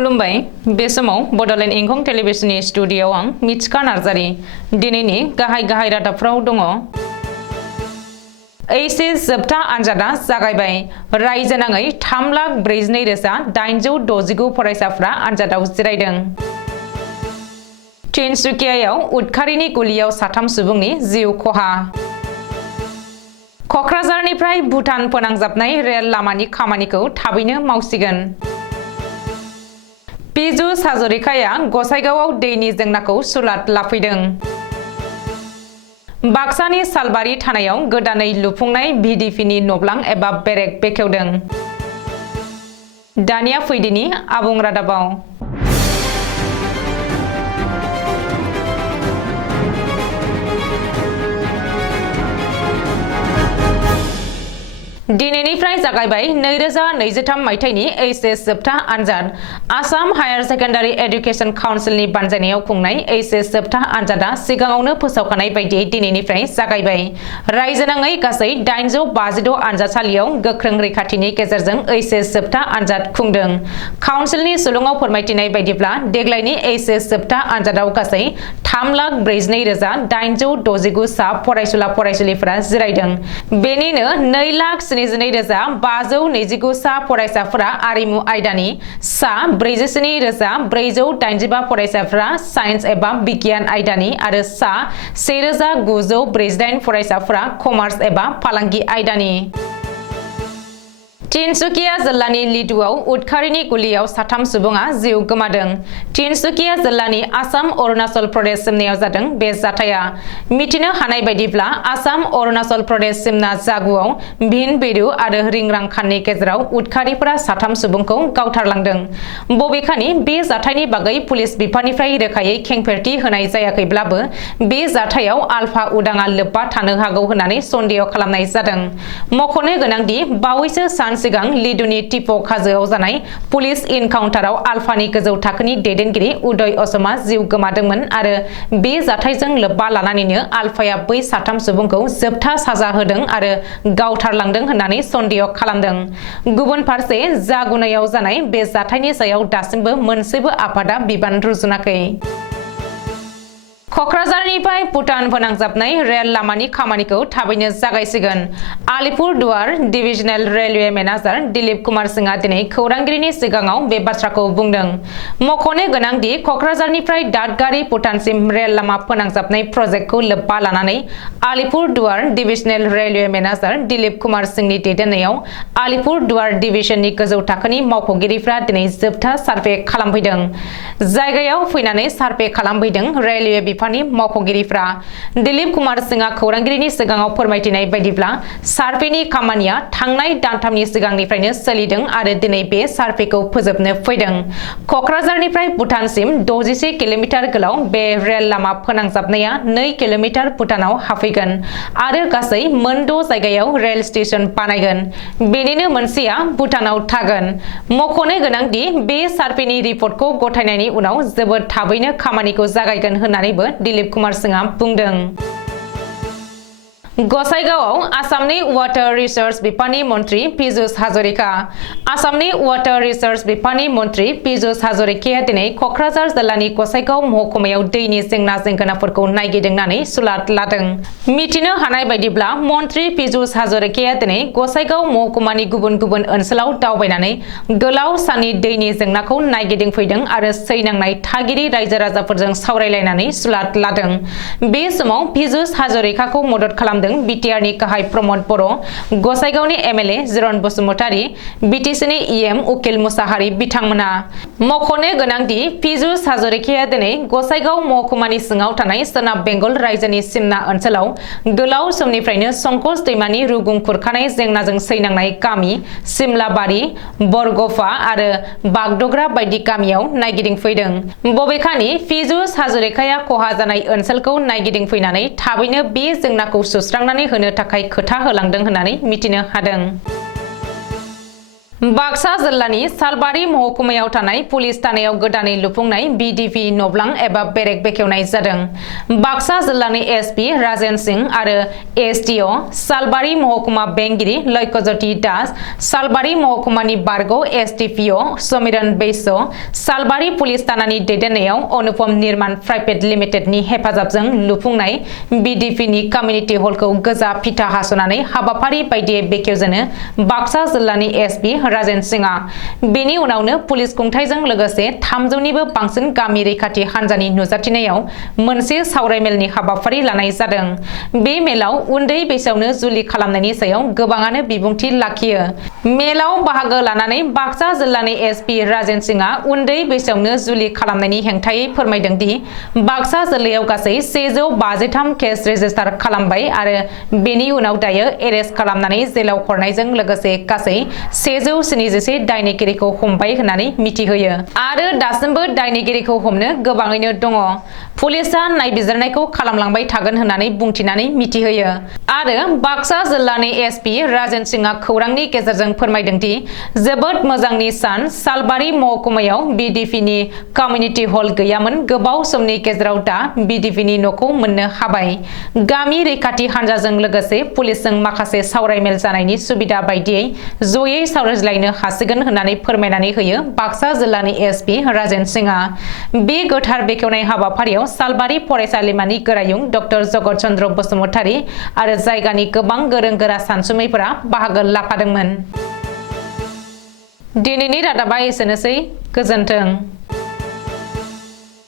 खुलुमबाय बे समाव बडोलेण्ड इंखं टेलिभिजननि स्टुडिय'आव आं मिथिखा नार्जारी दिनैनि गाहाय रादाबफ्राव दङ। एचएस जोबथा आनजादा जागायबाय। रायजो नाङै 3,42,869 फरायसाफ्रा आनजादाव जिरायदों। तिनसुकियायाव उदखारिनि गुलियाव 3 सुबुंनि जिउ खहा। क'क्राझारनिफ्राय भुटान फोनांजाबनाय रेल लामानि खामानिखौ थाबैनो मावसिगोन। पीयूष हाजरिकाया गसाइगावआव दैनि जेंनाखौ सुलाद लाफैदों। बाक्सानि सालबारि थानायाव गोदानै लुफुंनाय भिडिपिनि नब्लां एबा बेरेक बेखेवदों। दानिया फैदिनि आबुं रादाबाव। दिनैनिफ्राय जागायबाय 2023 मायथाइनि एचएस जोबथा आनजाद। आसाम हायार सेकेन्डारि एडुकेसन काउन्सिलनि बानजायनायाव खुंनाय एचएस जोबथा आनजादा सिगाङावनो फोसावखानाय बायदियै दिनैनिफ्राय जागायबाय। रायजो नाङै गासै 856 आनजादसालियाव गोख्रों रैखाथिनि गेजेरजों एचएस जोबथा आनजाद खुंदों। काउन्सिलनि सुलुङाव फोरमायथिनाय बायदिब्ला देग्लायनि एचएस जोबथा आनजादाव गासै 3,42,869 सा फरायसुला फरायसुलिफोरा जिरायदों। बेनिनो 2,72,529 सा फरायसाफोरा आरिमु आयदानि, सा 47,485 फरायसाफोरा साइन्स एबा बिगियान आयदानि आरो सा 1,948 फरायसाफोरा कमार्स एबा फालांगि आयदानि। तिनसुकिया जिल्लानि लिडुआव उदखारिनि गुलियाव 3 सुबुङा जिउ गोमादों। तिनसुकिया जिल्लानि आसाम अरुणाचल प्रदेश सिमनायाव जादों बे जाथाया। मिथिनो हानाय बायदिब्ला आसाम अरुणाचल प्रदेश सिमना जागुआव भिन बेदु आरो रिंरां खाननि गेजेराव उदखारिफोरा 3 सुबुंखौ गावथारलांदों। बबेखानि बे जाथायनि बागै पुलिस बिफाननिफ्राय रोखायै खेंफेरथि होनाय जायाखैब्लाबो बे जाथायाव आलफा उदाङा लोब्बा थानो हागौ होननानै सन्देह खालामनाय जादों। मख'नो गोनांदि बावैसो सान सिगां लिडुनि टिपक हाजोआव जानाय पुलिस इनकाउन्टाराव आलफानि गोजौ थाखोनि दैदेनगिरि उदय असमा जिउ गोमादोंमोन आरो बे जाथायजों लोब्बा लानानैनो आलफाया बै 3 सुबुंखौ जोबथा साजा होदों आरो गावथारलांदों होननानै सन्देह खालामदों। गुबुन फारसे जागुनायाव जानाय बे जाथायनि सायाव दासिमबो मोनसेबो आफादा बिबान रुजुनाखै। क'क्राझारनिफ्राय भुटान फोनांजाबनाय रेल लामानि खामानिखौ थाबैनो जागायसिगोन। आलिपुरदुवार डिभिजनेल रेलवे मेनेजार दिलीप कुमार सिंहआ दिनै खौरांगिरिनि सिगाङाव बे बाथ्राखौ बुंदों। मख'नो गोनांदि क'क्राझारनिफ्राय दादगारि भुटानसिम रेल लामा फोनांजाबनाय प्रजेक्टखौ लोब्बा लानानै आलिपुरदुवार डिभिजनेल रेलवे मेनेजार दिलीप कुमार सिंहनि दैदेननायाव आलिपुरदुवार डिभिजननि गोजौ थाखोनि मावख'गिरिफ्रा दिनै जोबथा सार्भे खालामफैदों। जायगायाव फैनानै सार्भे खालामफैदों रेलवे बिफाननि मावख'गिरिफ्रा। दिलीप कुमार सिंहआ खौरांगिरिनि सिगाङाव फोरमायथिनाय बायदिब्ला सार्भेनि खामानिया थांनाय दानथामनि सिगांनिफ्रायनो सोलिदों आरो दिनै बे सार्भेखौ फोजोबनो फैदों। क'क्राझारनिफ्राय भुटानसिम 61 किल'मिटार गोलाव बे रेल लामा फोनांजाबनाया 2 किल'मिटार भुटानाव हाबफैगोन आरो गासै 6 जायगायाव रेल स्टेशन बानायगोन। बेनिनो मोनसेया भुटानाव थागोन। मख'नो गोनांदि बे सार्भेनि रिपर्टखौ गथायनायनि उनाव जोबोद थाबैनो खामानिखौ जागायगोन होननानैबो दिलीप कुमार सिंहआ बुंदों। गसाइगावआव आसामनि वाटार रिसोर्स बिफाननि मन्त्री पीयूष हाजरिका। आसामनि वाटार रिसोर्स बिफाननि मन्त्री पीयूष हाजरिकाया दिनै क'क्राझार जिल्लानि गसाइगाव महकुमायाव दैनि जेंना जेंगोनाफोरखौ नायगिदिंनानै सुलाद लादों। मिथिनो हानाय बायदिब्ला मन्त्री पीयूष हाजरिकाया दिनै गसाइगाव महकुमानि गुबुन गुबुन ओनसोलाव दावबायनानै गोलाव साननि दैनि जेंनाखौ नायगिदिंफैदों आरो सैनांनाय थागिरि रायजो राजाफोरजों सावरायलायनानै सुलाद लादों। बे समाव पीयूष हाजरिकाखौ मदद खालामदों बिटिआरनि गाहाय प्रमद बर', गसाइगावनि एमएलए जिरन बसुमतारी, बिटिसिनि इएम उकिल मुसाहारि बिथांमोना। मख'नो गोनांदि पीयूष हाजरिकाया दिनै गसाइगाव महकुमानि सिङाव थानाय सोनाब बेंगल रायजोनि सिमना ओनसोलाव गोलाव समनिफ्रायनो संकस दैमानि रुगुं खुरखानाय जेंनाजों सैनांनाय गामि सिमलाबारि, बरगफा आरो बागडग्रा बायदि गामियाव नायगिदिंफैदों। बबेखानि पीयूष हाजरिकाया खहा जानाय ओनसोलखौ नायगिदिंफैनानै थाबैनो बे जेंनाखौ सुस्रांनानै होनो थाखाय खोथा होलांदों होननानै मिथिनो हादों। बाक्सा जिल्लानि सालबारि महकुमायाव थानाय पुलिस थानायाव गोदानै लुफुंनाय बीडीपी नब्लां एबा बेरेक बेखेवनाय जादों। बाक्सा जिल्लानि एसपी राजेन सिंह आरो एसडीओ सालबारि महकुमा बेंगिरि लक्ष्यज्योति दास, सालबारि महकुमानि बारग' एसडीपीओ समिरन बैसो, सालबारि पुलिस थानानि दैदेननायाव अनुपम निर्माण प्राइभेट लिमिटेडनि हेफाजाबजों लुफुंनाय बीडीपीनि कम्युनिटि हलखौ गोजा फिथा हास'नानै हाबाफारि बायदियै बेखेवजेनो बाक्सा जिल्लानि एसपी राजेन सिंहआ। बेनि उनावनो पुलिस खुंथायजों लोगोसे 300निबो बांसिन गामि रैखाथि हान्जानि नुजाथिनायाव मोनसे सावरायमेलनि हाबाफारि लानाय जादों। बे मेलाव उन्दै बैसोआवनो जुलि खालामनायनि सायाव गोबाङानो बिबुंथि लाखियो। मेलाव बाहागो लानानै बाक्सा जिल्लानि एसपी राजेन सिंहआ उन्दै बैसोआवनो जुलि खालामनायनि हेंथायै फोरमायदों दि बाक्सा जिल्लायाव गासै 153 केस रेजिस्टार खालामबाय आरो बेनि उनाव दायो एरेस्ट खालामनानै जेलाव हरनायजों लोगोसे गासै 177 दायनिगिरिखौ हमबाय होननानै मिथिहोयो आरो दासिमबो दायनिगिरिखौ हमनो गोबाङैनो दङ। पुलिसआ नायबिजिरनायखौ खालामलांबाय थागोन होननानै बुंथिनानै मिथिहोयो आरो बाक्सा जिल्लानि एसपी राजेन सिंहआ खौरांनि गेजेरजों फोरमायदों दि जोबोद मोजांनि सान, सालबारि महकुमायाव बीडीपीनि कम्युनिटि हल गैयामोन। गोबाव समनि गेजेराव दा बीडीपीनि न'खौ मोननो हाबाय। गामि रैखाथि हान्जाजों लोगोसे पुलिसजों माखासे सावरायमेल जानायनि सुबिदा बायदियै जयै सावरायज्लायनो हासिगोन होननानै फोरमायनानै होयो बाक्सा जिल्लानि एसपी राजेन सिंहआ। बे गोथार बेखेवनाय हाबाफारियाव सालबारि फरायसालिमानि गोरायुं डक्टर जगत चन्द्र बसुमतारी आरो जायगानि गोबां गोरों गोरा सानसुमैफोरा बाहागो लाफादोंमोन। दिनैनि रादाबा एसेनोसै। गोजोन्थों।